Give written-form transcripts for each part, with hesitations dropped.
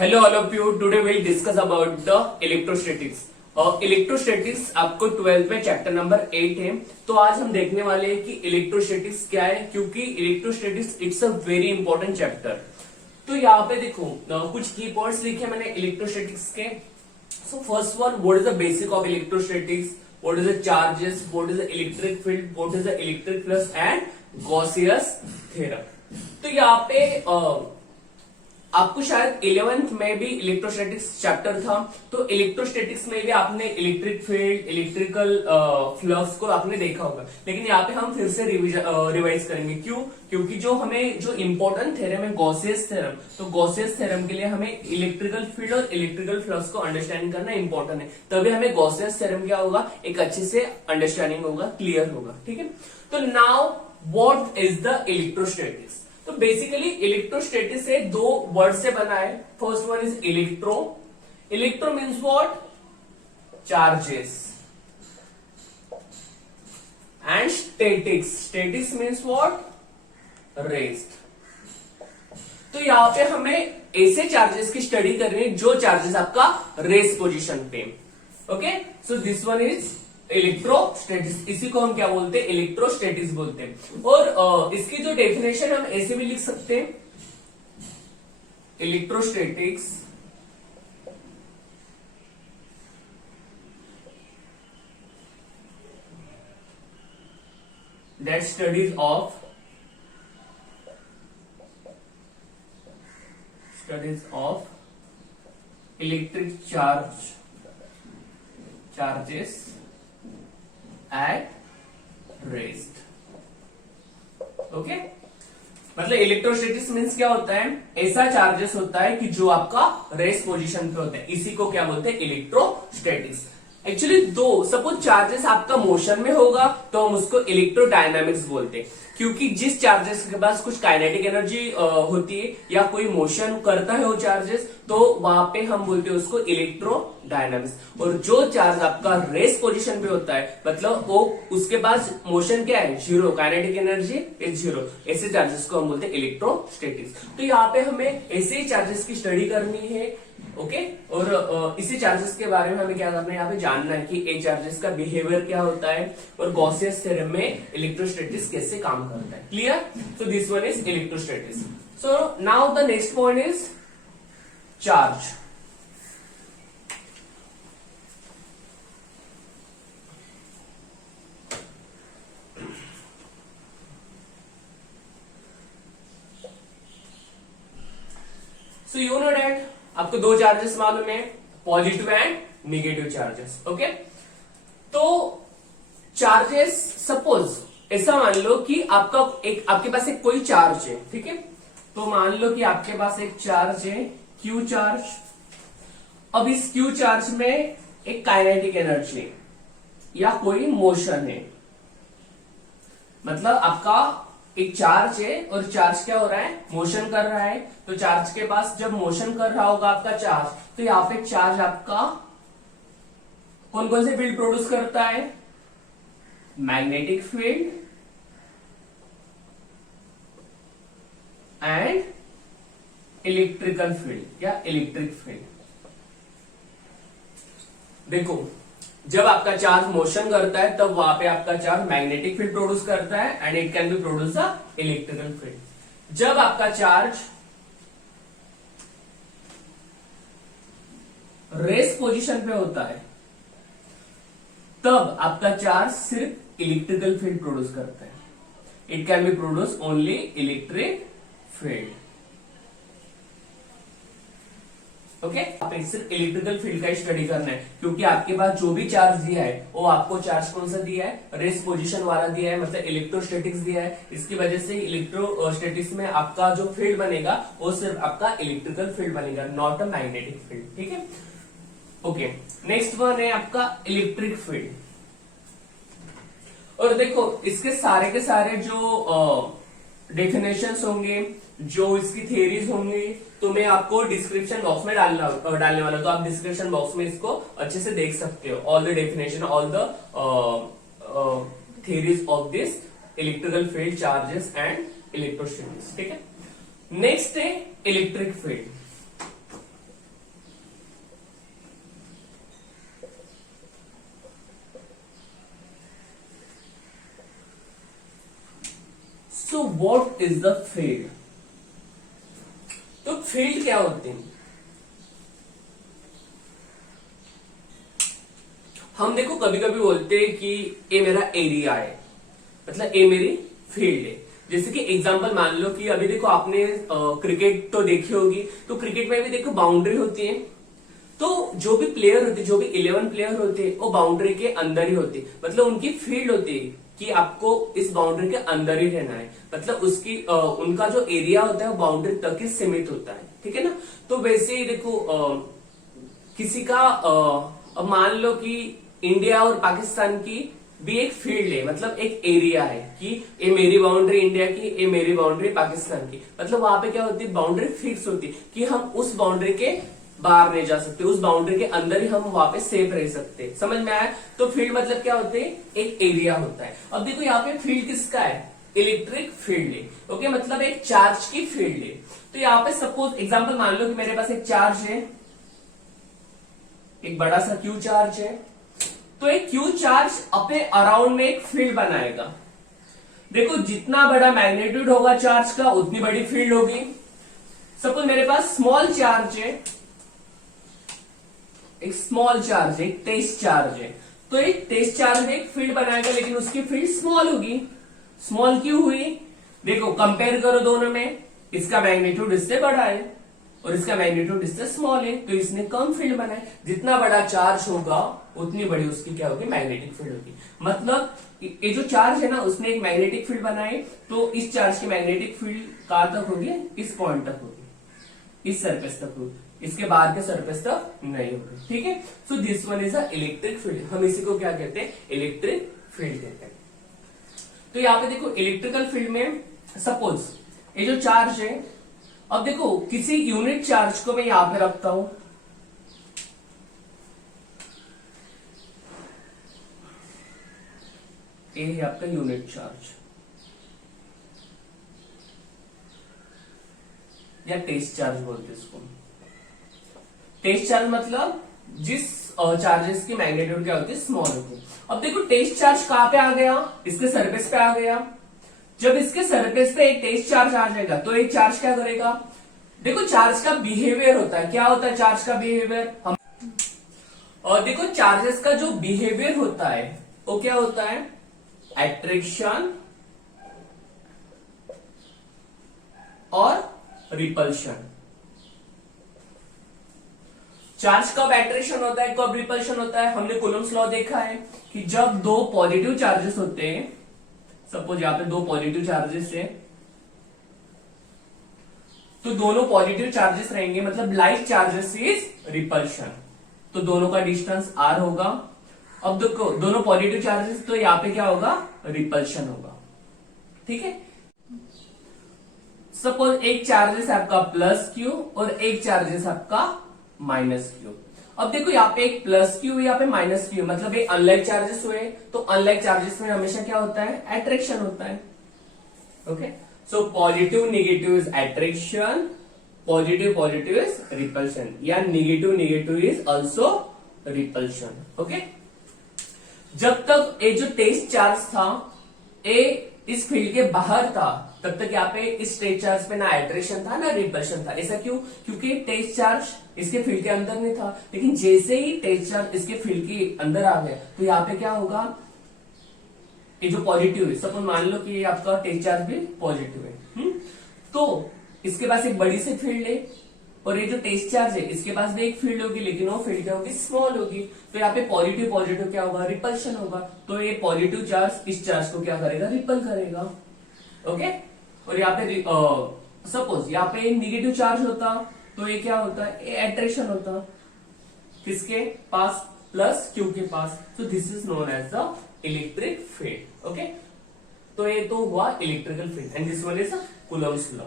Hello all of you, today will discuss about the electrostatics. और electrostatics आपको 12th में chapter number 8 है। तो आज हम देखने वाले हैं कि इलेक्ट्रोस्टैटिक्स क्या है, क्योंकि electrostatics it's a very important chapter. तो यहाँ पे देखो कुछ की पॉइंट्स लिखे मैंने इलेक्ट्रोस्टैटिक्स के। So first one, what is the basic of electrostatics, what is the charges, what is the electric field, what is the electric flux and Gauss's theorem. तो यहाँ पे आपको शायद 11th में भी इलेक्ट्रोस्टैटिक्स चैप्टर था, तो इलेक्ट्रोस्टैटिक्स में भी आपने इलेक्ट्रिक फील्ड, इलेक्ट्रिकल फ्लक्स को आपने देखा होगा। लेकिन यहाँ पे हम फिर से रिवाइज करेंगे। क्यों? क्योंकि जो इंपॉर्टेंट थ्योरम है गॉसियस थ्योरम, तो गॉसियस थ्योरम के लिए हमें इलेक्ट्रिकल फील्ड और इलेक्ट्रिकल फ्लक्स को अंडरस्टैंड करना इंपॉर्टेंट है। तभी हमें गॉसियस थ्योरम क्या होगा, एक अच्छे से अंडरस्टैंडिंग होगा, क्लियर होगा। ठीक है, तो now what is the electrostatics. तो बेसिकली इलेक्ट्रोस्टैटिक्स से दो वर्ड से बना है। First one is electro. Electro means what? Charges. And statics. Statics means what? Rest. तो यहां पे हमें ऐसे चार्जेस की स्टडी करनी है जो चार्जेस आपका रेस्ट पोजीशन पे। Okay, so this one is electrostatics. इसी को हम क्या बोलते हैं? इलेक्ट्रोस्टैटिक्स बोलते हैं। और इसकी जो डेफिनेशन हम ऐसे भी लिख सकते हैं, electrostatics that studies of electric charges at rest. Okay, मतलब इलेक्ट्रोस्टैटिक्स मीन्स क्या होता है? ऐसा चार्जेस होता है कि जो आपका रेस्ट पोजीशन पे होता है, इसी को क्या बोलते हैं? इलेक्ट्रोस्टैटिक्स। एक्चुअली दो, सपोज चार्जेस आपका मोशन में होगा तो हम उसको इलेक्ट्रोडायनामिक्स बोलते हैं, क्योंकि जिस चार्जेस के पास कुछ काइनेटिक एनर्जी होती है या कोई मोशन करता है वो चार्जेस, तो वहां पे हम बोलते हैं उसको इलेक्ट्रोडायनामिक्स। और जो चार्ज आपका रेस्ट पोजीशन पे होता है, मतलब वो उसके पास मोशन क्या है? Zero, kinetic energy is zero. ऐसे चार्जेस को हम बोलते हैं इलेक्ट्रोस्टैटिक्स। तो यहाँ पे हमें ऐसे ही चार्जेस की स्टडी करनी है। ओके, और इसी चार्जेस के बारे में हमें क्या करना है, यहाँ पे जानना है कि ए चार्जेस का बिहेवियर क्या होता है और गॉसियस थ्योरम में इलेक्ट्रोस्टैटिक्स कैसे काम करता है। Clear? So this one is electrostatics. So now the next point is charge. So you know that आपको दो चार्जेस मालूम है, positive and negative charges. Okay, तो चार्जेस, सपोज ऐसा मान लो कि आपके पास एक कोई चार्ज है। ठीक है, तो मान लो कि आपके पास एक चार्ज है, क्यू चार्ज। अब इस क्यू चार्ज में एक काइनेटिक एनर्जी या कोई मोशन है, मतलब आपका एक चार्ज है और चार्ज क्या हो रहा है? मोशन कर रहा है। तो चार्ज के पास जब मोशन कर रहा होगा आपका चार्ज, तो यहाँ पे चार्ज आपका कौन कौन से फील्ड प्रोड्यूस करता है? Magnetic field and electrical field या इलेक्ट्रिक फील्ड। देखो, जब आपका चार्ज मोशन करता है तब वहां पे आपका चार्ज मैग्नेटिक फील्ड प्रोड्यूस करता है and it can be produce the electrical field. जब आपका चार्ज रेस्ट पोजीशन पे होता है तब आपका चार्ज सिर्फ इलेक्ट्रिकल फील्ड प्रोड्यूस करता है। It can be produce only electric field. Okay, सिर्फ इलेक्ट्रिकल फील्ड का स्टडी करना है, क्योंकि आपके पास जो भी चार्ज दिया है वो आपको चार्ज कौन सा दिया है? रेस्ट पोजीशन वाला दिया है, मतलब इलेक्ट्रोस्टैटिक्स दिया है। इसकी वजह से इलेक्ट्रोस्टैटिक्स में आपका जो फील्ड बनेगा वो सिर्फ आपका इलेक्ट्रिकल फील्ड बनेगा, नॉट अ मैग्नेटिक फील्ड। ठीक है, ओके, नेक्स्ट वन है आपका इलेक्ट्रिक फील्ड। और देखो, इसके सारे के सारे जो डेफिनेशंस होंगे, जो इसकी थियरीज होंगी, तो मैं आपको डिस्क्रिप्शन बॉक्स में डालने वाला, तो आप डिस्क्रिप्शन बॉक्स में इसको अच्छे से देख सकते हो। All the definition, all the theories of this electrical field, charges and electrostatics. ठीक है, नेक्स्ट है electric field. Is the field. तो फील्ड क्या होते हैं? हम देखो कभी कभी बोलते हैं कि ये मेरा एरिया है, मतलब ये मेरी फील्ड है। जैसे कि एग्जांपल मान लो कि अभी देखो आपने क्रिकेट तो देखी होगी, तो क्रिकेट में भी देखो बाउंड्री होती है। तो जो भी प्लेयर होते, जो भी 11 प्लेयर होते हैं, वो बाउंड्री के अंदर ही होते, मतलब उनकी फील्ड होती है कि आपको इस बाउंड्री के अंदर ही रहना है, मतलब उसकी उनका जो एरिया होता है वो बाउंड्री तक ही सीमित होता है, ठीक है ना। तो वैसे ही देखो किसी का अब मान लो कि इंडिया और पाकिस्तान की भी एक फील्ड है, मतलब एक एरिया है कि ये मेरी बाउंड्री इंडिया की, ये मेरी बाउंड्री पाकिस्तान की। मतलब वहां पे क्या होती है, बाउंड्री फिक्स होती है कि हम उस बाउंड्री के बाहर नहीं जा सकते, उस बाउंड्री के अंदर ही हम वहां पे सेफ रह सकते हैं। समझ में आया? तो फील्ड मतलब क्या होते हैं, एक एरिया होता है। अब देखो यहाँ पे फील्ड किसका है, इलेक्ट्रिक फील्ड है। ओके, मतलब एक चार्ज की फील्ड है। तो यहाँ पे सपोज एग्जांपल मान लो कि मेरे पास एक चार्ज है, एक बड़ा सा क्यू चार्ज है। तो एक क्यू चार्ज अपने अराउंड में एक फील्ड बनाएगा। देखो जितना बड़ा मैग्नीट्यूड होगा चार्ज का, उतनी बड़ी फील्ड होगी। सपोज मेरे पास स्मॉल चार्ज है, एक स्मॉल चार्ज है, एक टेस्ट चार्ज है। तो एक टेस्ट चार्ज में एक फील्ड बनाएगा, लेकिन उसकी फील्ड स्मॉल होगी। स्मॉल क्यों हुई? देखो कंपेयर करो दोनों में, इसका मैग्नीट्यूड इससे बड़ा है और इसका मैग्नीट्यूड इससे स्मॉल है, तो इसने कम फील्ड बनाई। जितना बड़ा चार्ज होगा उतनी बड़ी उसकी क्या होगी, मैग्नेटिक फील्ड होगी। मतलब ये जो चार्ज है ना, उसने एक मैग्नेटिक फील्ड बनाई, तो इस चार्ज की मैग्नेटिक फील्ड कहां तक होगी, इस पॉइंट तक होगी, इस सरफेस तक होगी, इसके बाहर के सरफेस तक नहीं होगी। ठीक है, सो this one is a electric field. हम इसी को क्या कहते हैं, इलेक्ट्रिक फील्ड कहते हैं। तो यहाँ पे देखो इलेक्ट्रिकल फील्ड में सपोज ये जो चार्ज है, अब देखो किसी यूनिट चार्ज को मैं यहां पे रखता हूं, ये है आपका यूनिट चार्ज या टेस्ट चार्ज बोलते हैं इसको। टेस्ट चार्ज मतलब जिस चार्जेस की मैग्नीट्यूड क्या होती है, स्मॉल होती है। अब देखो टेस्ट चार्ज कहां पे आ गया, इसके सरफेस पे आ गया। जब इसके सरफेस पे एक टेस्ट चार्ज आ जाएगा तो एक चार्ज क्या करेगा, देखो चार्ज का बिहेवियर होता है, क्या होता है चार्ज का बिहेवियर, हम और देखो चार्जेस का जो बिहेवियर होता है वो क्या होता है, एट्रैक्शन और रिपल्शन। चार्ज कब एट्रैक्शन होता है, कब रिपल्शन होता है, हमने कूलम्ब्स लॉ देखा है कि जब दो पॉजिटिव चार्जेस होते हैं, सपोज यहां पे दो पॉजिटिव चार्जेस है, तो दोनों पॉजिटिव चार्जेस रहेंगे, मतलब लाइक चार्जेस इज रिपल्शन, तो दोनों का डिस्टेंस r होगा। अब देखो दोनों पॉजिटिव चार्जेस, तो यहां पे क्या होगा, रिपल्शन होगा। ठीक है, सपोज एक चार्जेस आपका प्लस क्यू और एक चार्जेस आपका माइनस क्यू। अब देखो यहाँ पे एक प्लस क्यू, यहाँ पे माइनस क्यू, मतलब ये अनलाइक चार्जेस हुए, तो अनलाइक चार्जेस में हमेशा क्या होता है, एट्रैक्शन होता है। Okay, so positive negative is attraction, positive positive is repulsion, या negative negative is also repulsion. Okay, जब तक ये जो टेस्ट चार्ज था ये इस फील्ड के बाहर था, तब तक यहाँ पे इस टेस्ट चार्ज पे ना एट्रैक्शन था ना रिपल्शन था। ऐसा क्यों, क्योंकि टेस्ट चार्ज इसके फील्ड के अंदर नहीं था। लेकिन जैसे ही टेस्ट चार्ज इसके फील्ड के अंदर आ गया, तो यहाँ पे क्या होगा, ये जो पॉजिटिव है, सपोज मान लो कि ये आपका टेस्ट चार्ज भी पॉजिटिव है, तो इसके पास एक बड़ी सी फील्ड है, और ये जो टेस्ट चार्ज है इसके पास भी एक फील्ड होगी, लेकिन वो फील्ड क्या होगी, स्मॉल होगी। तो यहाँ पे पॉजिटिव पॉजिटिव क्या होगा, रिपल्शन होगा। तो ये पॉजिटिव चार्ज इस चार्ज को क्या करेगा, रिपल करेगा। ओके, और यहाँ पे सपोज यहाँ पे निगेटिव चार्ज होता, तो ये क्या होता है, ये एट्रैक्शन होता, किसके पास, प्लस क्यू के पास। तो this is known as the electric field. Okay, तो ये तो हुआ electrical field, and this one is Coulomb's law.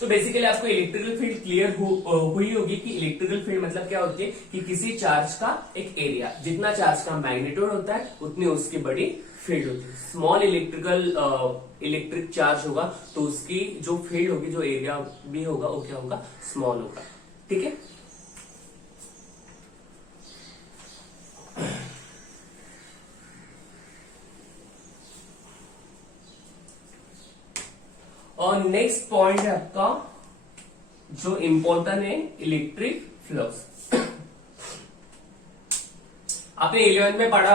तो बेसिकली आपको इलेक्ट्रिकल फील्ड क्लियर हुई होगी कि इलेक्ट्रिकल फील्ड मतलब क्या होती है कि किसी चार्ज का एक एरिया, जितना चार्ज का मैग्नीट्यूड होता है उतनी उसकी बड़ी फील्ड होती है। स्मॉल इलेक्ट्रिक चार्ज होगा तो उसकी जो फील्ड होगी, जो एरिया भी होगा वो क्या होगा, स्मॉल होगा। ठीक है, और नेक्स्ट पॉइंट है आपका जो इंपॉर्टेंट है, इलेक्ट्रिक फ्लक्स। आपने 11 में पढ़ा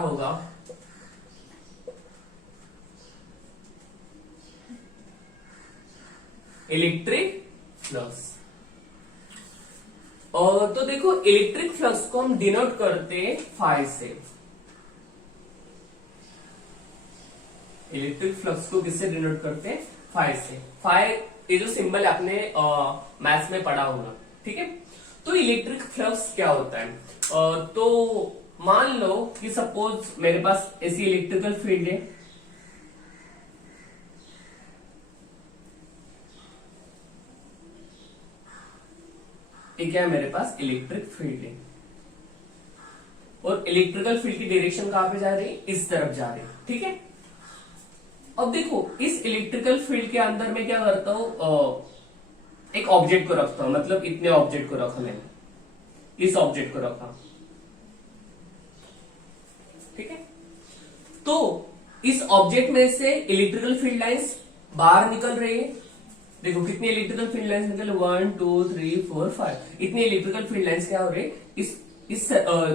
होगा इलेक्ट्रिक फ्लक्स। और तो देखो इलेक्ट्रिक फ्लक्स को हम डिनोट करते हैं फाई से। इलेक्ट्रिक फ्लक्स को किससे डिनोट करते हैं? फाई से। फाई ये जो सिंबल आपने मैथ्स में पढ़ा होगा, ठीक है। तो इलेक्ट्रिक फ्लक्स क्या होता है? तो मान लो कि सपोज मेरे पास ऐसी इलेक्ट्रिकल फील्ड है, क्या है मेरे पास इलेक्ट्रिक फील्ड है, और इलेक्ट्रिकल फील्ड की डायरेक्शन कहां पे जा रही है? इस तरफ जा रही है, ठीक है। अब देखो इस इलेक्ट्रिकल फील्ड के अंदर मैं क्या करता हूं, एक ऑब्जेक्ट को रखता हूं, मतलब इतने ऑब्जेक्ट को रखा मैंने, इस ऑब्जेक्ट को रखा, ठीक है। तो इस ऑब्जेक्ट में से इलेक्ट्रिकल फील्ड लाइंस बाहर निकल रही है। देखो कितनी इलेक्ट्रिकल फील्ड लाइंस निकल, 1 2 3 4 5, इतनी इलेक्ट्रिकल फील्ड लाइंस क्या हो रही है?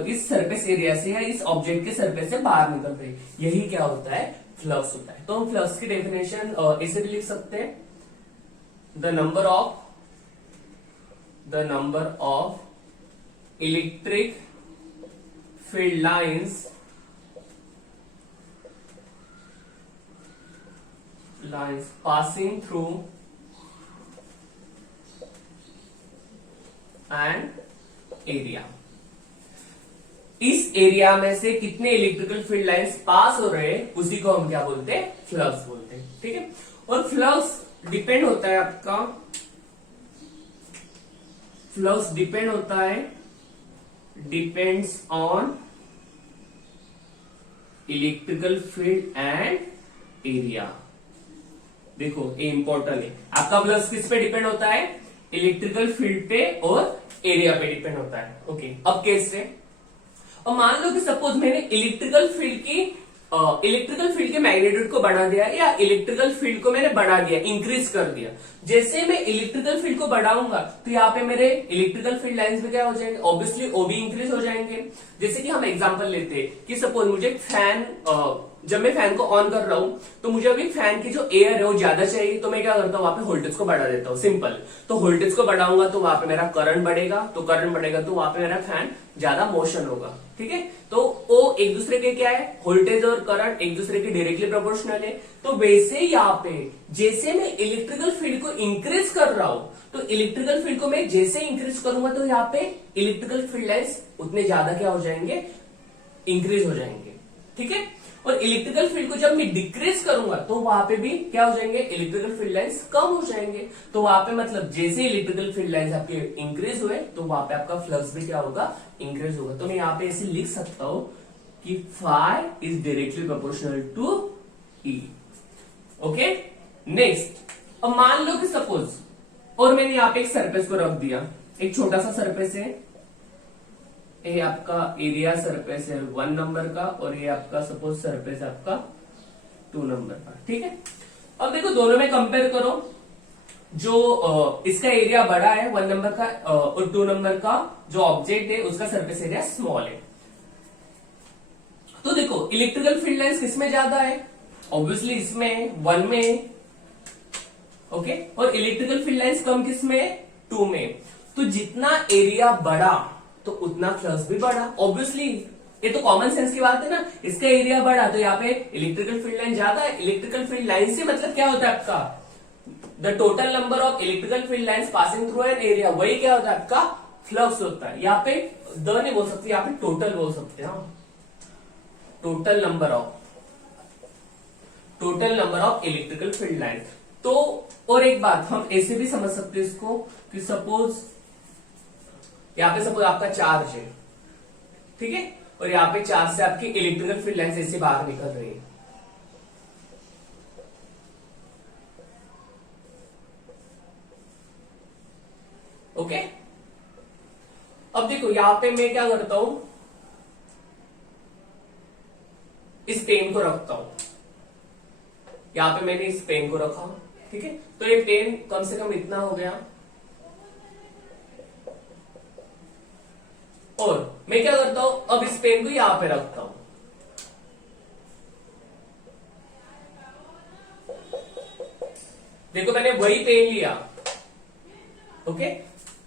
इस सरफेस एरिया से या इस ऑब्जेक्ट के सरफेस से बाहर निकल रही है। यही क्या होता है? फ्लक्स होता है। तो हम फ्लक्स की डेफिनेशन ऐसे भी लिख सकते हैं, the number of electric field lines passing through an area। इस एरिया में से कितने इलेक्ट्रिकल फील्ड लाइंस पास हो रहे हैं उसी को हम क्या बोलते हैं? फ्लक्स बोलते हैं, ठीक है। और फ्लक्स डिपेंड होता है depends on electrical field and area. देखो ये इंपॉर्टेंट है, आपका फ्लक्स किस पे डिपेंड होता है? इलेक्ट्रिकल फील्ड पे और एरिया पे डिपेंड होता है। ओके, अब कैसे? और मान लो कि सपोज मैंने इलेक्ट्रिकल फील्ड के मैग्नीट्यूड को बढ़ा दिया, या इलेक्ट्रिकल फील्ड को मैंने बढ़ा दिया, इंक्रीज कर दिया। जैसे मैं इलेक्ट्रिकल फील्ड को बढ़ाऊंगा तो यहाँ पे मेरे इलेक्ट्रिकल फील्ड लाइंस में क्या हो जाएंगे? ऑब्वियसली वो भी इंक्रीज हो जाएंगे। जैसे कि हम एग्जांपल लेते हैं कि सपोज मुझे फैन, जब मैं फैन को ऑन कर रहा हूं तो मुझे अभी फैन की जो एयर है वो ज्यादा चाहिए, तो मैं क्या करता हूँ? वहां पे वोल्टेज को बढ़ा देता हूँ, सिंपल। तो वोल्टेज को बढ़ाऊंगा तो वहां पे मेरा करंट बढ़ेगा, तो वहां पे मेरा फैन ज्यादा मोशन होगा, ठीक है। तो वो एक दूसरे के क्या है? वोल्टेज और करंट एक दूसरे के डायरेक्टली प्रोपोर्शनल है। तो वैसे यहाँ पे जैसे मैं इलेक्ट्रिकल फील्ड को इंक्रीज कर रहा हूं, तो इलेक्ट्रिकल फील्ड को मैं जैसे इंक्रीज करूंगा तो यहाँ पे इलेक्ट्रिकल फील्ड लाइंस उतने ज्यादा क्या हो जाएंगे? इंक्रीज हो जाएंगे, ठीक है। और इलेक्ट्रिकल फील्ड को जब मैं डिक्रीज करूंगा तो वहां पे भी क्या हो जाएंगे? इलेक्ट्रिकल फील्ड लाइंस कम हो जाएंगे। तो वहां पे मतलब जैसे इलेक्ट्रिकल फील्ड लाइंस आपके इंक्रीज हुए तो वहां पे आपका फ्लक्स भी क्या होगा? इंक्रीज होगा। तो मैं यहाँ पे ऐसे लिख सकता हूं कि phi is directly proportional to E. Okay, next, अब मान लो कि सपोज, और मैंने यहाँ पे एक सरफेस को रख दिया, एक छोटा सा सरफेस है, ये आपका एरिया सरफेस है 1 नंबर का, और ये आपका सपोज सरफेस आपका 2 नंबर का, ठीक है। अब देखो दोनों में कंपेयर करो, जो इसका एरिया बड़ा है 1 नंबर का, और 2 नंबर का जो ऑब्जेक्ट है उसका सरफेस एरिया स्मॉल है। तो देखो इलेक्ट्रिकल फील्ड लाइंस किसमें ज्यादा है? ऑब्वियसली इसमें 1 में, ओके। और इलेक्ट्रिकल फील्ड लाइंस कम किसमें? 2 में। तो जितना एरिया बढ़ा तो उतना फ्लक्स भी बढ़ा, ऑब्वियसली ये तो कॉमन सेंस की बात है ना। इसका एरिया बढ़ा तो यहाँ पे इलेक्ट्रिकल फील्ड लाइन ज्यादा है। इलेक्ट्रिकल फील्ड लाइन से मतलब क्या होता है आपका? The total number of electrical field lines passing through an area, वही क्या होता है आपका? फ्लक्स होता है। यहाँ पे द नहीं बोल सकते, यहाँ पे टोटल बोल सकते हैं, total number of electrical field line. तो और एक बात हम ऐसे भी समझ सकते हैं इसको कि सपोज यहाँ पे सपोज आपका चार्ज है, ठीक है, और यहाँ पे चार्ज से आपकी इलेक्ट्रिकल फील्ड लाइन ऐसे बाहर निकल रही है। ओके, अब देखो यहां पे मैं क्या करता हूं, इस पेन को रखता हूं, यहाँ पे मैंने इस पेन को रखा, ठीक है, तो ये पेन कम से कम इतना हो गया, और मैं क्या करता हूं, अब इस पेन को यहां पे रखता हूं, देखो मैंने वही पेन लिया, ओके,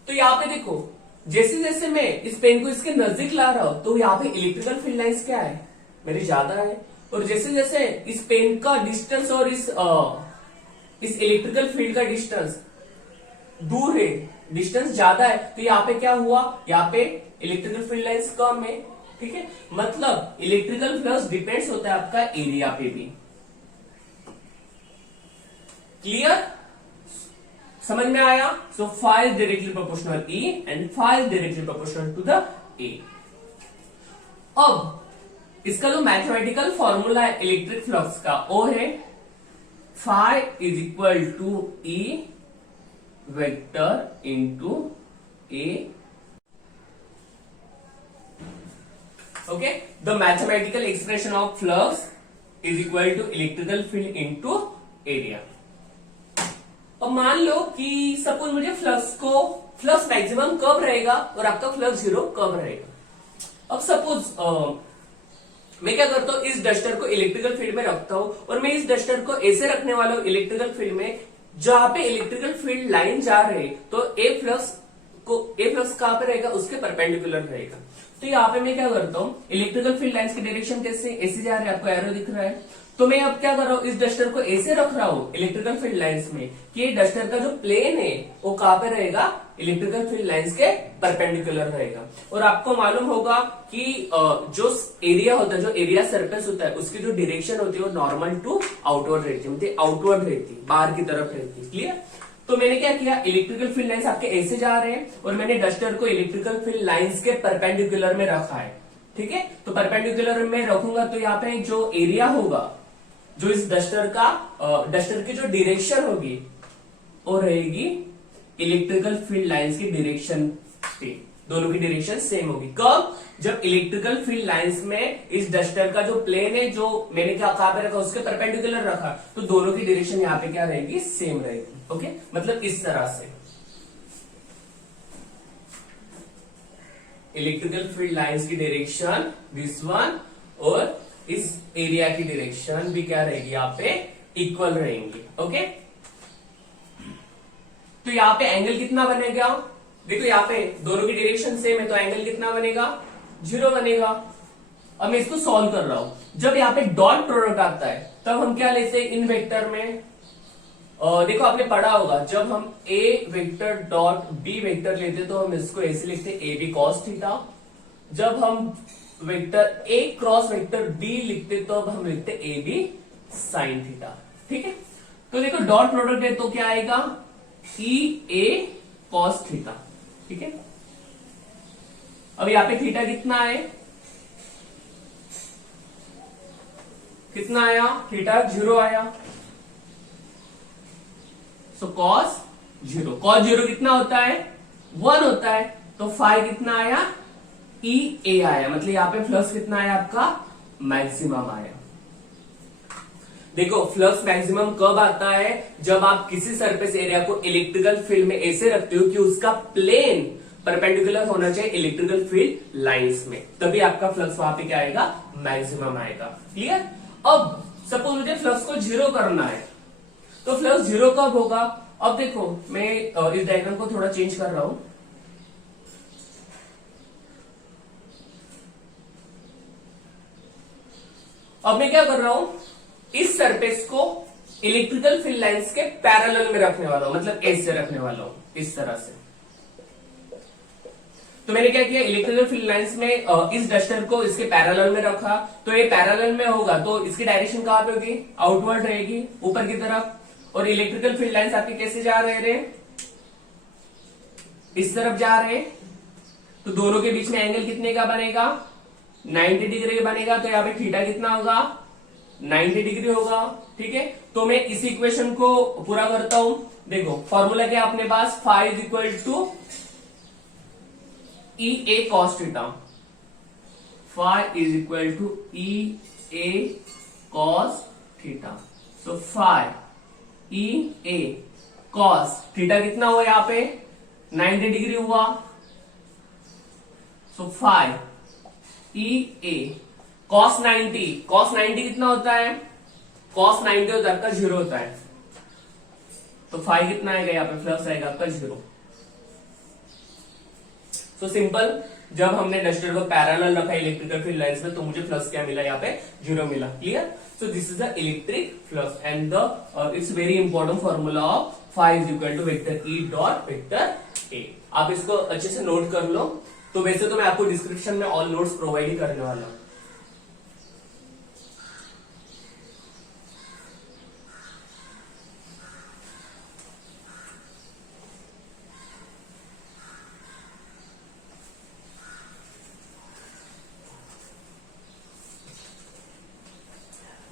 तो यहां पे देखो जैसे जैसे मैं इस पेन को इसके नजदीक ला रहा हूं तो यहां पे इलेक्ट्रिकल फील्ड लाइंस क्या है, मेरी ज्यादा है, और जैसे जैसे इस पेन का डिस्टेंस और इस इलेक्ट्रिकल फील्ड का डिस्टेंस दूर है, डिस्टेंस ज्यादा है, तो यहाँ पे क्या हुआ, यहाँ पे इलेक्ट्रिकल फील्ड लाइंस कम है, ठीक है, मतलब इलेक्ट्रिकल फ्लक्स डिपेंड्स होता है आपका एरिया पे भी। क्लियर, समझ में आया? So phi is directly proportional E and phi is directly proportional to the A. अब इसका जो मैथमेटिकल फॉर्मूला है इलेक्ट्रिक फ्लक्स का वो है phi is equal to E vector into A, okay, the mathematical expression of flux is equal to electrical field into area. अब मान लो कि सपोज मुझे फ्लक्स मैक्सिमम कब रहेगा और आपका फ्लक्स जीरो कब रहेगा। अब सपोज मैं क्या करता हूं, इस डस्टर को इलेक्ट्रिकल फील्ड में रखता हूं और मैं इस डस्टर को ऐसे रखने वाला हूं इलेक्ट्रिकल फील्ड में जहां पे इलेक्ट्रिकल फील्ड लाइन जा रही है, तो ए फ्लक्स कहां पे रहेगा, उसके परपेंडिकुलर रहेगा। तो यहाँ पे मैं क्या करता हूँ, इलेक्ट्रिकल फील्ड लाइंस की डायरेक्शन कैसे ऐसे जा रही है, आपको एरो दिख रहा है, तो मैं अब क्या कर रहा हूँ, इस डस्टर को ऐसे रख रहा हूँ इलेक्ट्रिकल फील्ड लाइंस में कि ये डस्टर का जो प्लेन है वो कहां पे रहेगा, इलेक्ट्रिकल फील्ड लाइंस के परपेंडिकुलर रहेगा। और आपको मालूम होगा कि जो एरिया होता है, जो एरिया सरफेस होता है, उसकी जो डायरेक्शन होती है वो नॉर्मल टू आउटवर्ड रहती है, मतलब आउटवर्ड रहती है, बाहर की तरफ रहती है। क्लियर? तो मैंने क्या किया, इलेक्ट्रिकल फील्ड लाइंस आपके ऐसे जा रहे हैं और मैंने डस्टर को इलेक्ट्रिकल फील्ड लाइंस के परपेंडिकुलर में रखा है, ठीक है। तो परपेंडिकुलर में रखूंगा तो यहाँ पे जो एरिया होगा, जो इस डस्टर की जो डायरेक्शन होगी वो रहेगी इलेक्ट्रिकल फील्ड लाइंस की डायरेक्शन पे, दोनों की डायरेक्शन सेम होगी। कब? जब इलेक्ट्रिकल फील्ड लाइंस में इस डस्टर का जो प्लेन है, जो मैंने क्या कहां पे रखा, उसके परपेंडिकुलर रखा, तो दोनों की डायरेक्शन यहाँ पे क्या रहेगी, सेम रहेगी। ओके, मतलब इस तरह से इलेक्ट्रिकल फील्ड लाइंस की डायरेक्शन दिस वन और इस एरिया की डायरेक्शन भी क्या रहेगी, यहाँ पे इक्वल रहेंगी। ओके, तो यहाँ पे एंगल कितना बनेगा, देखो यहाँ पे दोनों की डायरेक्शन सेम है तो एंगल कितना बनेगा, 0 बनेगा। अब मैं इसको सॉल्व कर रहा हूं, जब यहाँ पे डॉट प्रोडक्ट आता है तब हम क्या लेते हैं इन वेक्टर में, देखो आपने पढ़ा होगा, जब हम ए वेक्टर डॉट बी वेक्टर लेते तो हम इसको ऐसे लिखते ए बी कॉस थीटा, जब हम vector A cross vector B लिखते तो अब हम लिखते ए बी साइन थीटा, ठीक है। तो देखो डॉट प्रोडक्ट है तो क्या आएगा, ई ए कॉस थीटा, ठीक है। अब यहाँ पे थीटा कितना है, कितना आया, थीटा 0 आया, सो कॉस 0, कॉस 0 कितना होता है, 1 होता है, तो फाई कितना आया, ई ए आया, मतलब यहाँ पे फ्लक्स कितना आया आपका, मैक्सिमम आया। देखो फ्लक्स मैक्सिमम कब आता है, जब आप किसी सरफेस एरिया को इलेक्ट्रिकल फील्ड में ऐसे रखते हो कि उसका प्लेन परपेंडिकुलर होना चाहिए इलेक्ट्रिकल फील्ड लाइंस में, तभी आपका फ्लक्स वहां पे क्या आएगा, मैक्सिमम आएगा। क्लियर? अब सपोज मुझे फ्लक्स को 0 करना है, तो फ्लक्स 0 कब होगा, अब देखो मैं इस डायग्राम को थोड़ा चेंज कर रहा हूं, अब मैं क्या कर रहा हूं, इस सरफेस को इलेक्ट्रिकल फील्ड लाइंस के पैरेलल में रखने वाला हूं, मतलब ऐसे रखने वाला हूं, इस तरह से। तो मैंने क्या किया, इलेक्ट्रिकल फील्ड लाइंस में इस डस्टर को इसके पैरेलल में रखा, तो ये पैरेलल में होगा तो इसकी डायरेक्शन कहां पे होगी, आउटवर्ड रहेगी, ऊपर की तरफ। और इलेक्ट्रिकल फील्ड लाइंस आपके कैसे जा रहे रे, इस तरफ जा रहे, तो दोनों के बीच में एंगल कितने का बनेगा, 90 डिग्री बनेगा, तो यहाँ पे थीटा कितना होगा, 90 डिग्री होगा, ठीक है। तो मैं इस इक्वेशन को पूरा करता हूं, देखो फॉर्मूला क्या अपने पास, phi is equal to E A cos theta, phi is equal to E A cos theta, so phi E A cos theta कितना हुआ यहाँ पे 90 डिग्री हुआ। सो फाई ई ए कॉस 90 कितना होता है, कॉस 90 होता है आपका 0 होता है। तो फाई कितना आएगा यहाँ पे प्लस आएगा आपका 0। सो सिंपल, जब हमने डस्टर को पैरेलल रखा इलेक्ट्रिकल फील्ड लाइंस में तो मुझे फ्लक्स क्या मिला, यहाँ पे 0 मिला। Clear. So this is the electric flux and the it's very important formula of phi is equal to vector E dot vector A. आप इसको अच्छे से नोट कर लो। तो वैसे तो मैं आपको डिस्क्रिप्शन में ऑल नोट्स प्रोवाइड ही करने वाला हूं।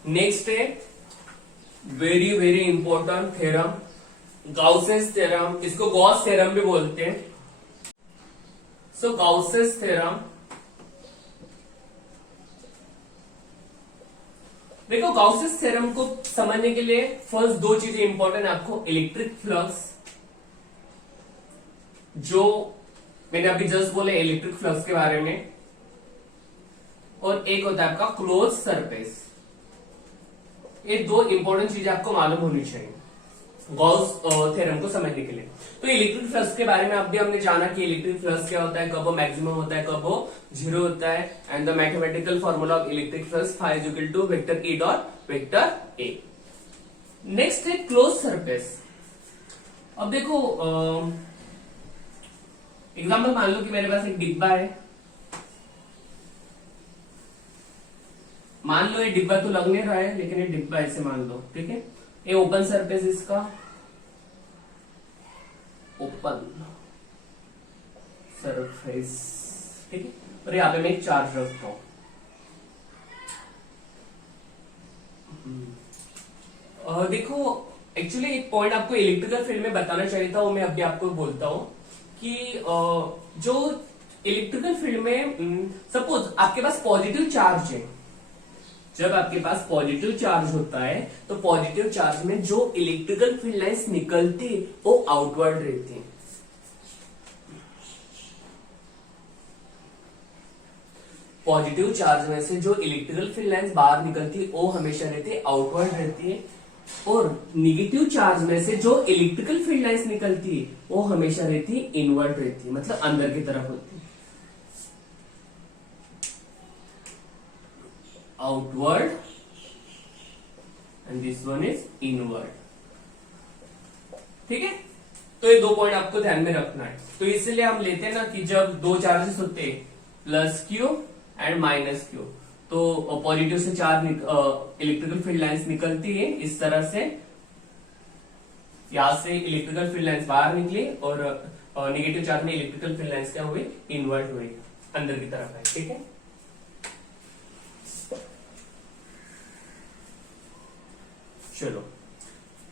नेक्स्ट है very very important theorem, Gauss's theorem, इसको गॉस थ्योरम भी बोलते हैं। सो गाउसेस थ्योरम, देखो गाउसेस थ्योरम को समझने के लिए फर्स्ट दो चीजें इंपॉर्टेंट है आपको, इलेक्ट्रिक फ्लक्स जो मैंने अभी जस्ट बोले इलेक्ट्रिक फ्लक्स के बारे में, और एक होता है आपका क्लोज सरफेस। ये दो इंपॉर्टेंट चीजें आपको मालूम होनी चाहिए गॉस थ्योरम को समझने के लिए। तो इलेक्ट्रिक फ्लक्स के बारे में अब भी हमने जाना कि इलेक्ट्रिक फ्लक्स क्या होता है, कब वो मैक्सिमम होता है, कब वो 0 होता है, and the mathematical formula of electric flux phi is equal to vector E dot vector A. Next है क्लोज सरफेस। अब देखो एग्जाम्पल मान लो कि मेरे पास एक डिब्बा है, मान लो ये डिब्बा तो लग नहीं रहा है लेकिन ये डिब्बा ऐसे मान लो, ठीक है। ये ओपन सरफेस इसका, ओपन सरफेस, ठीक है। और यहाँ पे मैं एक चार्ज रखता हूं। देखो एक्चुअली एक पॉइंट आपको इलेक्ट्रिकल फील्ड में बताना चाहिए था, वो मैं अभी आपको बोलता हूं कि जो इलेक्ट्रिकल फील्ड में सपोज आपके पास पॉजिटिव चार्ज है, जब आपके पास पॉजिटिव चार्ज होता है तो पॉजिटिव चार्ज में जो इलेक्ट्रिकल फील्ड लाइंस निकलती है वो आउटवर्ड रहती है। पॉजिटिव चार्ज में से जो इलेक्ट्रिकल फील्ड लाइंस बाहर निकलती है वो हमेशा रहती है आउटवर्ड रहती है, और निगेटिव चार्ज में से जो इलेक्ट्रिकल फील्ड लाइंस निकलती है वो हमेशा रहती है इनवर्ड रहती है, मतलब अंदर की तरफ होती है, outward and this one is inward. ठीक है, तो ये दो पॉइंट आपको ध्यान में रखना है। तो इसलिए हम लेते हैं ना कि जब दो चार्जेस होते हैं plus Q and minus Q, तो पॉजिटिव से चार्ज इलेक्ट्रिकल फील्ड लाइंस निकलती है इस तरह से, यहां से इलेक्ट्रिकल फील्ड लाइंस बाहर निकली और नेगेटिव चार्ज में इलेक्ट्रिकल फील्ड लाइंस क्या हुई, इनवर्ट हुई, अंदर की तरफ है। ठीक है, चलो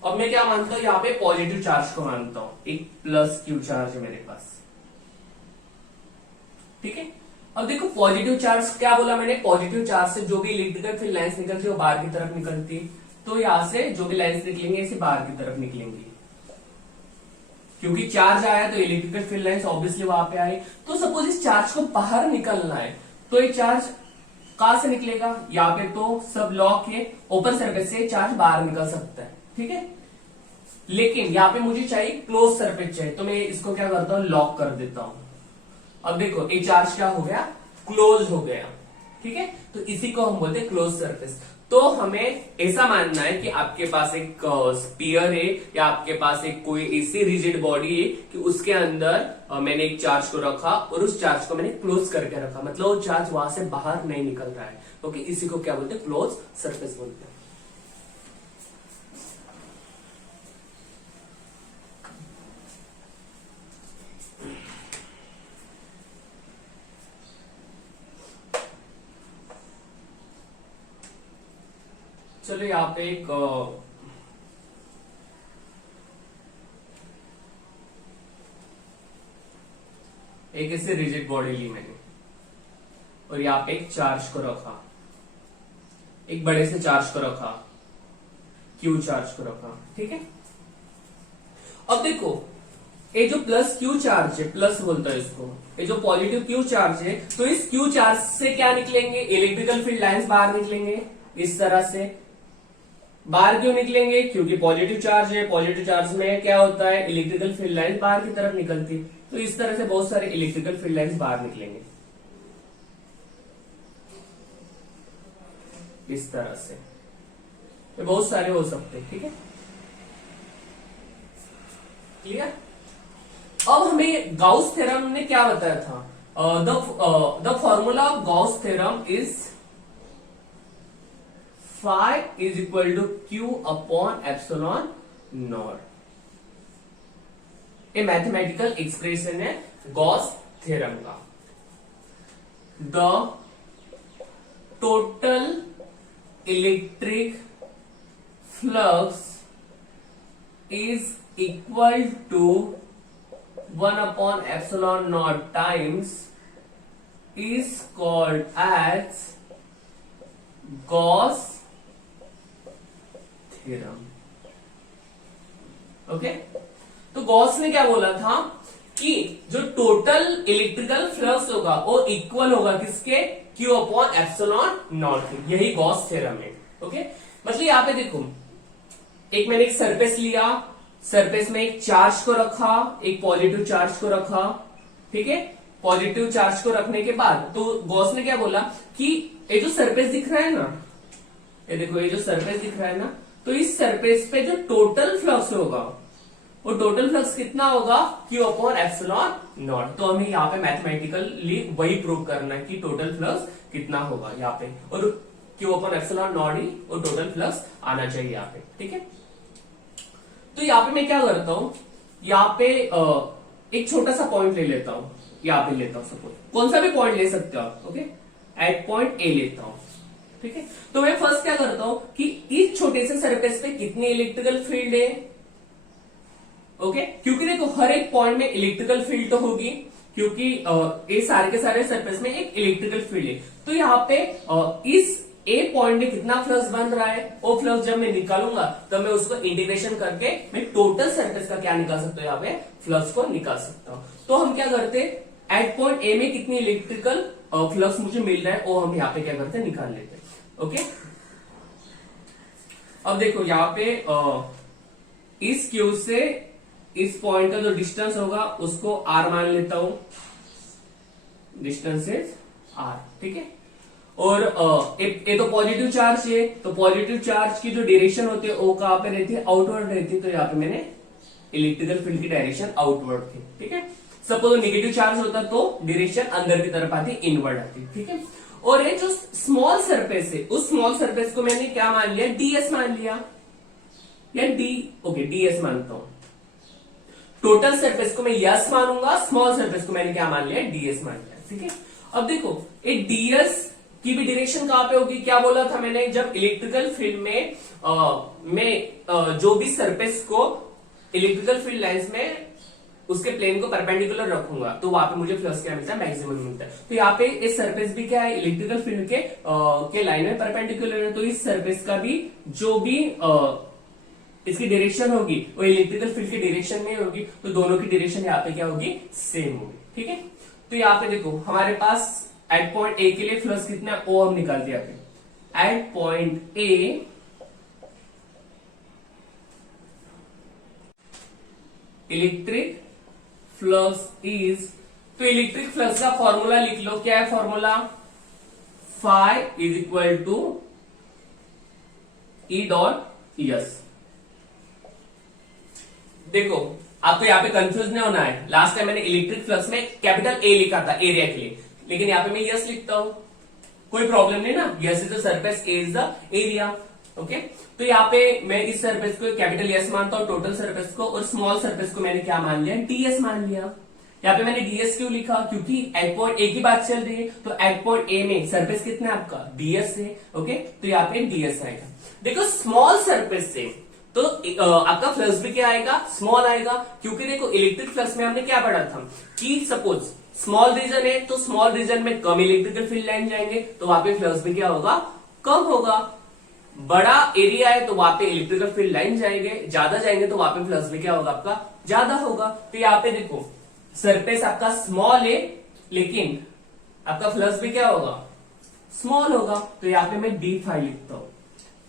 अब मैं क्या मानता हूं, यहाँ पे पॉजिटिव चार्ज को मानता हूं, एक प्लस क्यू चार्ज है मेरे पास। ठीक है, अब देखो पॉजिटिव चार्ज क्या बोला मैंने, पॉजिटिव चार्ज से जो भी इलेक्ट्रिकल फील्ड लाइंस निकलती है वो बाहर की तरफ निकलती है, तो यहां से जो भी लाइंस निकलेंगे इसे बाहर की तरफ निकलेंगी, क्योंकि चार्ज आया तो इलेक्ट्रिकल फील्ड लाइंस ऑब्वियसली वहां पे आए। तो सपोज इस चार्ज को बाहर निकलना है तो ये चार्ज कहां से निकलेगा, यहाँ पे तो सब लॉक है, ओपन सरफेस से चार्ज बाहर निकल सकता है। ठीक है, लेकिन यहाँ पे मुझे चाहिए क्लोज सरफेस चाहिए, तो मैं इसको क्या करता हूं, लॉक कर देता हूं। अब देखो ये चार्ज क्या हो गया, क्लोज हो गया। ठीक है, तो इसी को हम बोलते हैं क्लोज सरफेस। तो हमें ऐसा मानना है कि आपके पास एक स्पीयर है या आपके पास एक कोई ऐसी रिजिड बॉडी है कि उसके अंदर मैंने एक चार्ज को रखा और उस चार्ज को मैंने क्लोज करके रखा, मतलब वो चार्ज वहां से बाहर नहीं निकल रहा है। ओके, इसी को क्या बोलते हैं, क्लोज सरफेस बोलते हैं। चलो यहाँ पे एक ऐसे रिजिड बॉडी ली मैंने और यहाँ पे एक चार्ज को रखा, एक बड़े से चार्ज को रखा। क्यू चार्ज को रखा, ठीक है। अब देखो ये जो प्लस क्यू चार्ज है, प्लस बोलता है इसको, ये जो पॉजिटिव क्यू चार्ज है, तो इस क्यू चार्ज से क्या निकलेंगे, इलेक्ट्रिकल फील्ड लाइंस बाहर निकलेंगे इस तरह से। बाहर क्यों निकलेंगे, क्योंकि पॉजिटिव चार्ज है, पॉजिटिव चार्ज में क्या होता है, इलेक्ट्रिकल फील्ड लाइन बाहर की तरफ निकलती, तो इस तरह से बहुत सारे इलेक्ट्रिकल फील्ड लाइंस बाहर निकलेंगे इस तरह से, ये बहुत सारे हो सकते हैं, ठीक है, क्लियर। अब हमें गाउस थ्योरम ने क्या बताया था, the formula of Gauss theorem is phi is equal to Q upon epsilon naught. ये मैथमेटिकल एक्सप्रेशन है गॉस थ्योरम का। The total electric flux is equal to 1 upon epsilon naught times is called as Gauss theorem. Okay, तो Gauss ने क्या बोला था कि जो टोटल इलेक्ट्रिकल फ्लक्स होगा वो इक्वल होगा किसके, क्यू अपॉन एप्सिलॉन नॉट के, यही गॉस थ्योरम है। ओके, मतलब यहाँ पे देखो, एक मैंने एक सरफेस लिया, सरफेस में एक चार्ज को रखा, एक पॉजिटिव चार्ज को रखा, ठीक है। पॉजिटिव चार्ज को रखने के बाद तो गॉस ने क्या बोला कि ये जो सरफेस दिख रहा है ना, ये देखो ये जो सरफेस दिख रहा है ना, तो इस सरफेस पे जो टोटल फ्लक्स होगा वो टोटल फ्लक्स कितना होगा, क्यू अपॉन एप्सिलॉन नॉट। तो हमें यहाँ पे मैथमेटिकली वही प्रूव करना है कि टोटल फ्लक्स कितना होगा यहाँ पे, और क्यू अपॉन एप्सिलॉन नॉट ही और टोटल फ्लक्स आना चाहिए यहाँ पे, ठीक है। तो यहाँ पे मैं क्या करता हूं, यहाँ पे एक छोटा सा पॉइंट ले लेता हूं, यहाँ पे लेता हूं सपोज, कौन सा भी पॉइंट ले सकते हो आप, ओके, एट पॉइंट ए लेता हूं, ठीक है। तो मैं फर्स्ट क्या करता हूं कि इस छोटे से सरफेस पे कितनी इलेक्ट्रिकल फील्ड है, ओके, क्योंकि देखो हर एक पॉइंट में इलेक्ट्रिकल फील्ड तो होगी, क्योंकि ये सारे के सारे सरफेस में एक इलेक्ट्रिकल फील्ड है। तो यहाँ पे इस ए पॉइंट में कितना फ्लक्स बन रहा है, वो फ्लक्स जब मैं निकालूंगा तब मैं उसको इंटीग्रेशन करके मैं टोटल सरफेस का क्या निकाल सकता हूँ, यहाँ पे फ्लक्स को निकाल सकता हूँ। तो हम क्या करते, एट पॉइंट ए में कितनी इलेक्ट्रिकल फ्लक्स मुझे मिल रहा है वो हम यहाँ पे क्या करते, निकाल लेते हैं, ओके। अब देखो यहाँ पे इस क्यू से इस पॉइंट का जो डिस्टेंस होगा उसको आर मान लेता हूं, डिस्टेंस इज आर, ठीक है। और ये तो पॉजिटिव चार्ज है, तो पॉजिटिव चार्ज की जो डायरेक्शन होती है वो कहां पे रहती है, आउटवर्ड रहती है, तो यहाँ पे मैंने इलेक्ट्रिकल फील्ड की डायरेक्शन आउटवर्ड थी, ठीक है। सपोज नेगेटिव चार्ज होता तो डायरेक्शन अंदर की तरफ आती, इनवर्ड आती, ठीक है। और ये जो स्मॉल सरफेस है, उस स्मॉल सरफेस को मैंने क्या मान लिया, डीएस मान लिया, या डी, ओके डीएस मानता हूं। टोटल सरफेस को मैं यस मानूंगा, स्मॉल सरफेस को मैंने क्या मान लिया, डीएस मान लिया, ठीक है। अब देखो एक डीएस की भी डायरेक्शन कहां पे होगी, क्या बोला था मैंने, जब इलेक्ट्रिकल फील्ड में जो भी सरफेस को इलेक्ट्रिकल फील्ड लाइंस में उसके प्लेन को परपेंडिकुलर रखूंगा तो वहां पे मुझे फ्लक्स क्या मिलता है, मैक्सिमम मिलता है। तो यहाँ पे इस सरफेस भी क्या है, इलेक्ट्रिकल फील्ड के लाइन में परपेंडिकुलर है, तो इस सरफेस का भी जो भी इसकी डायरेक्शन होगी वो इलेक्ट्रिकल फील्ड की डायरेक्शन में होगी, तो दोनों की डायरेक्शन यहाँ पे क्या होगी, सेम होगी, ठीक है। तो यहाँ पे देखो हमारे पास एट पॉइंट ए के लिए फ्लक्स कितना है वो हम निकाल दिया, at point A electric flux is, तो इलेक्ट्रिक फ्लक्स का फॉर्मूला लिख लो, क्या है formula, phi is equal to E dot S. देखो आपको यहाँ पे कंफ्यूज नहीं होना है, लास्ट टाइम मैंने इलेक्ट्रिक फ्लक्स में कैपिटल ए लिखा था एरिया के लिए, लेकिन यहाँ पे मैं यस लिखता हूं, कोई प्रॉब्लम नहीं ना, yes is the surface, A is the area, okay. तो यहाँ पे मैं इस सरफेस को कैपिटल यस मानता हूँ, टोटल सरफेस को, और स्मॉल सरफेस को मैंने क्या मान लिया, डीएस मान लिया। यहाँ पे मैंने डीएस क्यों लिखा, क्योंकि एट पॉइंट ए की बात चल रही है, तो एट पॉइंट ए में सरफेस कितना है आपका, डीएस है, ओके। तो यहाँ पे डीएस आएगा। देखो स्मॉल सरफेस से तो आपका फ्लक्स भी क्या आएगा, स्मॉल आएगा, क्योंकि देखो इलेक्ट्रिक फ्लक्स में हमने क्या पढ़ा था कि सपोज स्मॉल रीजन है तो स्मॉल रीजन में कम इलेक्ट्रिकल फील्ड लाइन जाएंगे, तो वहां पे फ्लक्स भी क्या होगा, कम होगा। बड़ा एरिया है तो वहां पे इलेक्ट्रिकल फील्ड लाइन जाएंगे, ज्यादा जाएंगे तो वहां पे फ्लक्स भी क्या होगा आपका ज्यादा होगा। तो यहाँ पे देखो सरफेस आपका स्मॉल है लेकिन आपका फ्लक्स भी क्या होगा स्मॉल होगा, तो यहाँ पे मैं d5 लिखता हूं।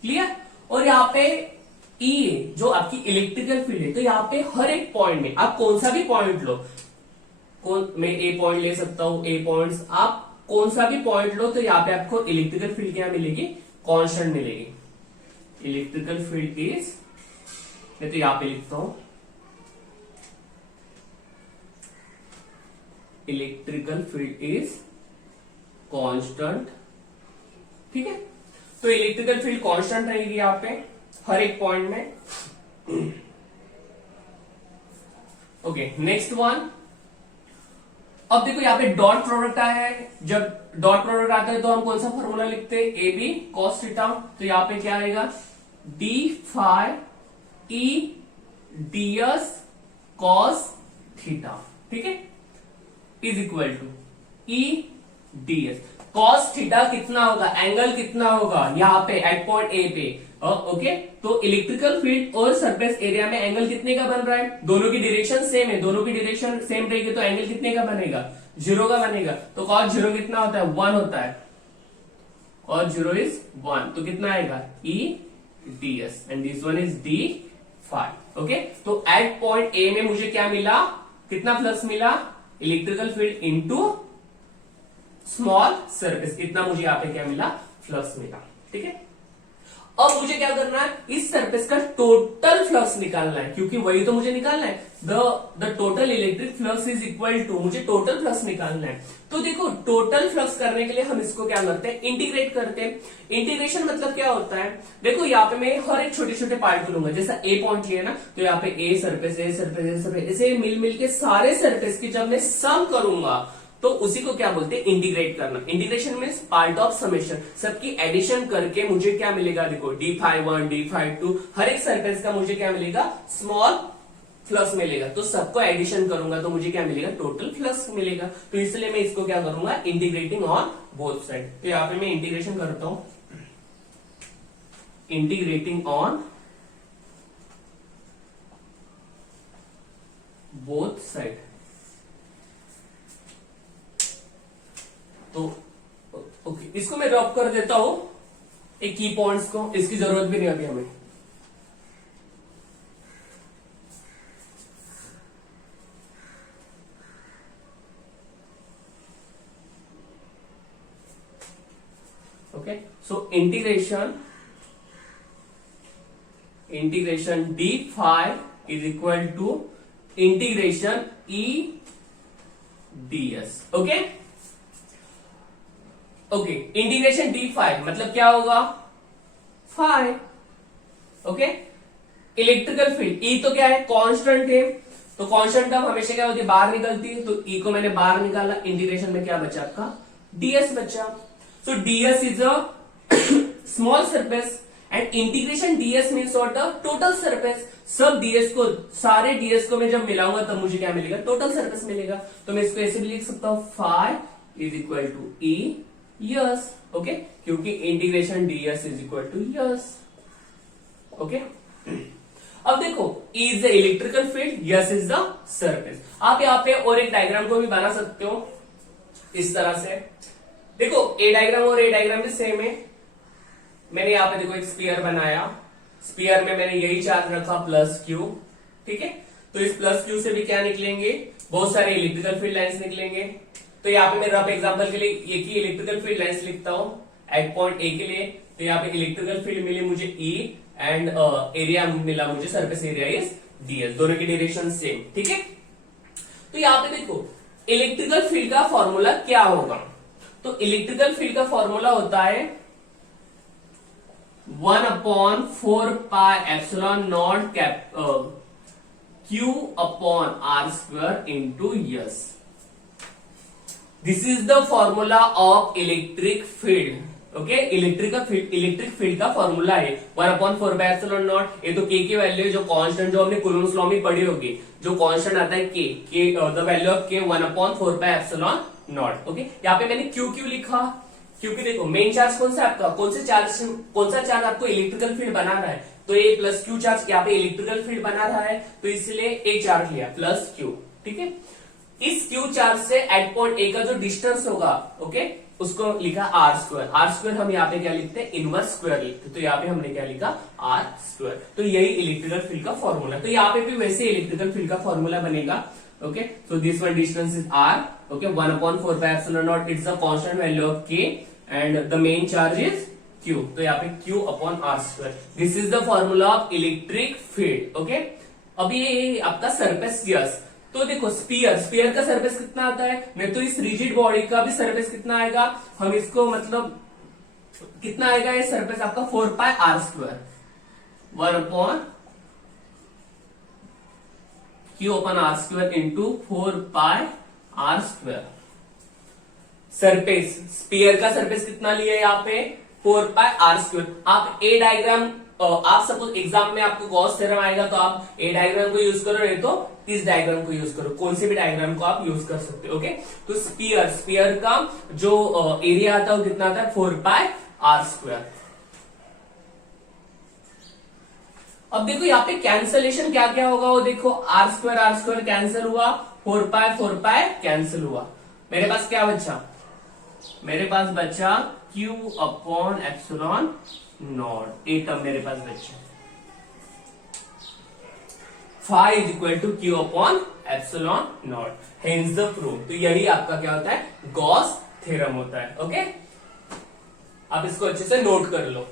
क्लियर। और यहाँ पे E जो आपकी इलेक्ट्रिकल फील्ड है, तो यहाँ पे हर एक पॉइंट में आप कौन सा भी पॉइंट लो, मैं ए पॉइंट ले सकता हूं, ए पॉइंट्स आप कौन सा भी पॉइंट लो, तो यहाँ पे आपको इलेक्ट्रिकल फील्ड क्या मिलेगी कांस्टेंट मिलेगी। इलेक्ट्रिकल फील्ड इज, मैं तो यहाँ पे लिखता हूं इलेक्ट्रिकल फील्ड इज कांस्टेंट। ठीक है, तो इलेक्ट्रिकल फील्ड कांस्टेंट रहेगी यहाँ पे हर एक पॉइंट में। Okay, next one. अब देखो यहाँ पे डॉट प्रोडक्ट आया है, जब डॉट प्रोडक्ट आता है तो हम कौन सा फॉर्मूला लिखते हैं, ए बी कॉस थीटा। तो यहाँ पे क्या आएगा D phi E D S cos theta. ठीक है, is equal to E D S cos theta कितना होगा, एंगल कितना होगा यहाँ पे एट पॉइंट ए पे। ओके, तो इलेक्ट्रिकल फील्ड और सरफेस एरिया में एंगल कितने का बन रहा है, दोनों की डायरेक्शन सेम है, दोनों की डायरेक्शन सेम रहेगी तो एंगल कितने का बनेगा 0 का बनेगा। तो कॉस 0 कितना होता है 1 होता है, कॉस 0 इज 1, तो कितना आएगा E D S and this one is D phi. Okay, तो एट पॉइंट ए में मुझे क्या मिला, कितना फ्लक्स मिला, electrical field into small surface, इतना मुझे यहाँ पे क्या मिला फ्लक्स मिला। ठीक है, अब मुझे क्या करना है, इस सरफेस का टोटल फ्लक्स निकालना है, क्योंकि वही तो मुझे निकालना है। The total electric flux is equal to, मुझे टोटल फ्लक्स निकालना है। तो देखो टोटल फ्लक्स करने के लिए हम इसको क्या करते हैं, इंटीग्रेट करते हैं। इंटीग्रेशन मतलब क्या होता है, देखो यहाँ पे मैं हर एक छोटे छोटे पार्ट को लूंगा, जैसा ए पॉइंट लिया ना, तो यहाँ पे a surface a surface a surface, ऐसे मिल मिल के सारे सरफेस की जब मैं सम करूंगा तो उसी को क्या बोलते हैं इंटीग्रेट करना। Integration means part of summation, सबकी एडिशन करके मुझे क्या मिलेगा, देखो d51 d52 हर एक सरफेस का मुझे क्या मिलेगा स्मॉल फ्लक्स मिलेगा। तो सबको एडिशन करूंगा तो मुझे क्या मिलेगा टोटल फ्लक्स मिलेगा। तो इसलिए मैं इसको क्या करूंगा इंटीग्रेटिंग ऑन बोथ साइड। तो यहां पे मैं इंटीग्रेशन करता हूं, इंटीग्रेटिंग ऑन बोथ साइड। तो ओके, इसको मैं ड्रॉप कर देता हूं एक की पॉइंट्स को, इसकी जरूरत भी नहीं अभी हमें। Okay, so integration D phi is equal to integration E D S. Okay okay, integration D phi मतलब क्या होगा phi. Okay, electrical field E तो क्या है कांस्टेंट है, तो कांस्टेंट टर्म हमेशा क्या होती है बाहर निकलती है, तो ई को मैंने बाहर निकाला, इंटीग्रेशन में क्या बचा आपका डीएस बचा। So DS is a small surface and integration DS means what a total surface. सब डीएस को, सारे डीएस को मैं जब मिलाऊंगा तब मुझे क्या मिलेगा टोटल सरफेस मिलेगा। तो मैं इसको ऐसे भी लिख सकता हूं phi is equal to E S. Okay, क्योंकि integration DS is equal to S. Okay, अब देखो E is the electrical field, S is the surface. आप यहाँ पे और एक डायग्राम को भी बना सकते हो इस तरह से। देखो ए डायग्राम और ए डायग्राम भी सेम है। मैंने यहाँ पे देखो एक स्फीयर बनाया, स्फीयर में मैंने यही चार्ज रखा प्लस क्यू। ठीक है, तो इस प्लस क्यू से भी क्या निकलेंगे बहुत सारे इलेक्ट्रिकल फील्ड लाइंस निकलेंगे। तो यहाँ पे मैं रफ एग्जांपल के लिए एक ही इलेक्ट्रिकल फील्ड लाइंस लिखता हूं एट पॉइंट ए के लिए। तो यहाँ पे इलेक्ट्रिकल फील्ड मिली मुझे ई एंड एरिया मिला मुझे सरफेस एरिया इज डीएस, दोनों की डायरेक्शन सेम। ठीक है, तो यहाँ पे देखो इलेक्ट्रिकल फील्ड का फॉर्मूला क्या होगा, तो इलेक्ट्रिकल फील्ड का फॉर्मूला होता है 1/4 pi epsilon not Q upon R square into S. This is the formula of electric field. Okay, electric field का फॉर्मूला है 1/4 बाय एप्सिलॉन नॉट। ये तो के की वैल्यू है, जो कांस्टेंट जो हमने कूलम्ब्स लॉ में पढ़ी होगी, जो कांस्टेंट आता है के द वैल्यू ऑफ के 1/4 बाय एप्सिलॉन नॉट। ओके, यहाँ पे मैंने क्यू लिखा, क्योंकि देखो मेन चार्ज कौन सा आपका, कौन सा चार्ज आपको इलेक्ट्रिकल फील्ड बना रहा है, तो ए प्लस क्यू चार्ज यहाँ पे इलेक्ट्रिकल फील्ड बना रहा है, तो इसलिए ए चार्ज लिया प्लस क्यू। ठीक है, इस क्यू चार्ज से एट पॉइंट ए का जो डिस्टेंस होगा, ओके, उसको लिखा आर स्क्वायर। आर स्क्वायर हम यहाँ पे क्या लिखते हैं, इनवर्स स्क्वायर लिखते हैं, तो यहाँ पे हमने क्या लिखा, आर स्क्वायर। तो यही इलेक्ट्रिकल फील्ड का फॉर्मूला। तो यहाँ पे भी वैसे इलेक्ट्रिकल फील्ड का फॉर्मूला बनेगा। Okay, so this one distance is R, okay, 1/4πε0, it's a constant value of K and the main charge is Q, तो यहाँ पे Q upon R square. This is the formula of electric field. Okay, अभी ये आपका surface gears, तो देखो spear का surface कितना आता है, नहीं तो इस रिजिड बॉडी का भी सरफेस कितना आएगा, हम इसको मतलब कितना आएगा, ये सरफेस आपका 4πr², 1/q/r² into 4πr²। Surface, sphere का सरफेस कितना लिया है यहाँ पे, 4πr²। आप ए डायग्राम, आप सपोज एग्जाम में आपको गॉस थ्योरम आएगा तो आप ए डायग्राम को यूज करो, नहीं तो इस डायग्राम को यूज करो, कौन से भी डायग्राम को आप यूज कर सकते हो। ओके, तो स्पीयर का जो एरिया आता है वो कितना आता है, 4πr²। अब देखो यहाँ पे कैंसलेशन क्या क्या होगा, वो देखो r² कैंसिल हुआ, 4π कैंसिल हुआ, मेरे पास क्या बचा, मेरे पास बचा q/ε0, एक टर्म मेरे पास बचा, phi is equal to q/ε0, hence the proof। तो यही आपका क्या होता है, गॉस थ्योरम होता है। ओके, आप इसको अच्छे से नोट कर लो।